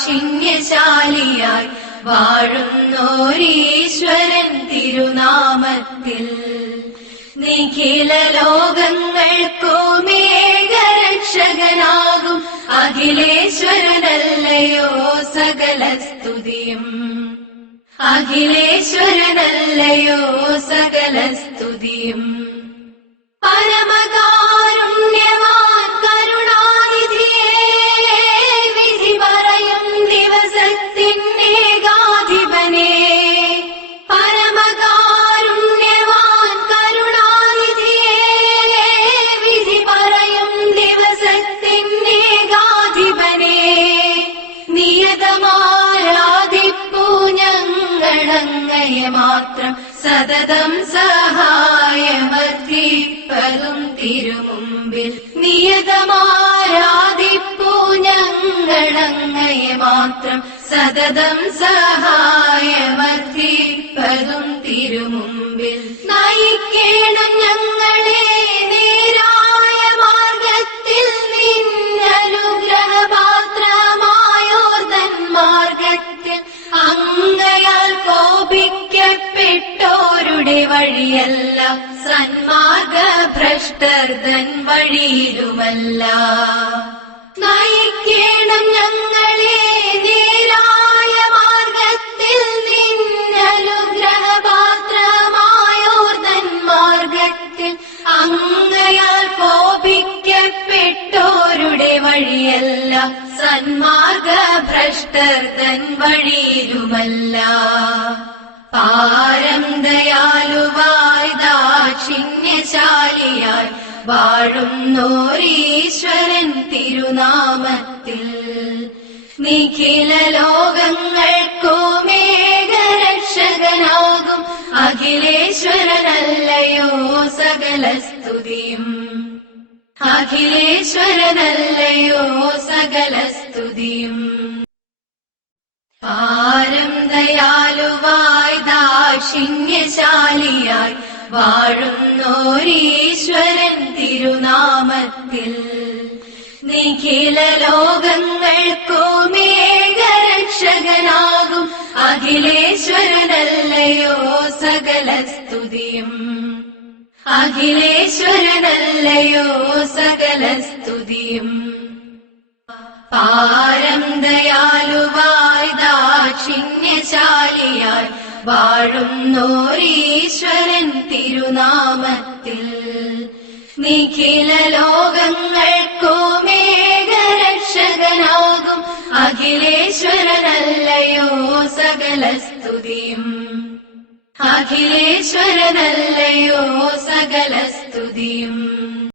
ദാക്ഷിണ്യശാലിയായി വാഴുന്നോരീശ്വരൻ തിരുനാമത്തിൽ നിഖില ലോകങ്ങൾക്കുമേകരക്ഷകനാകും അഖിലേശ്വരനല്ലയോ സകല സ്തുതിയും. അഖിലേശ്വരനല്ലയോ സകല സ്തുതിയും. പരമകാരുണ്യവാൻ കരുണാനിധിയേ, വിധി പറയും ദിവസത്തിനേകാധിപനേ. പരമകാരുണ്യവാൻ കരുണാനിധിയേ, വിധി പറയും ദിവസത്തിനേകാധിപനേ. നിയതമാരാധിപ്പൂ ഞങ്ങളങ്ങയെ മാത്രം, സതതം സഹായമർത്തിപ്പതും തിരുമുമ്പിൽ. നിയതമാരാധിപ്പൂ ഞങ്ങളങ്ങയെ മാത്രം, സതതം സഹായമർത്തിപ്പതും തിരുമുമ്പിൽ. നയിക്കേണം ഞങ്ങളെ നേരായ മാർഗത്തിൽ, നിന്നനുഗ്രഹപാത്രമായോർതൻ മാർഗത്തിൽ. അങ്ങയാൽ കോപിക്കപ്പെട്ടോരുടെ വഴിയല്ല, സന്മാർഗഭ്രഷ്ടർ തൻ വഴിയിലുമല്ല. നയിക്കേണം ഞങ്ങളെ നേരായ മാർഗത്തിൽ, നിന്നനുഗ്രഹപാത്രമായോർതൻ മാർഗത്തിൽ. അങ്ങയാൽ കോപിക്കപ്പെട്ടോരുടെ വഴിയല്ല, സന്മാർഗഭ്രഷ്ടർ തൻ വഴിയിലുമല്ല. പാരം ദയാലുവായി ദാക്ഷിണ്യശാലിയായി വാഴുന്നോരീശ്വരൻ തിരുനാമത്തിൽ നിഖില ലോകങ്ങൾക്കുമേകരക്ഷകനാകും അഖിലേശ്വരനല്ലയോ സകല സ്തുതിയും. അഖിലേശ്വരനല്ലയോ സകല സ്തുതിയും. പാരം ദയാലുവായി ദാക്ഷിണ്യശാലിയായി വാഴുന്നോരീശ്വരൻ തിരുനാമത്തിൽ നിഖില ലോകങ്ങൾക്കുമേകരക്ഷകനാകും അഖിലേശ്വരനല്ലയോ സകല സ്തുതിയും. അഖിലേശ്വരനല്ലയോ സകല സ്തുതിയും. പാരം ദയാലുവായി ദാക്ഷിണ്യശാലിയായി വാഴുന്നോരീശ്വരൻ തിരുനാമത്തിൽ നിഖില ലോകങ്ങൾക്കുമേകരക്ഷകനാകും അഖിലേശ്വരനല്ലയോ സകല സ്തുതിയും. അഖിലേശ്വരനല്ലയോ സകല സ്തുതിയും.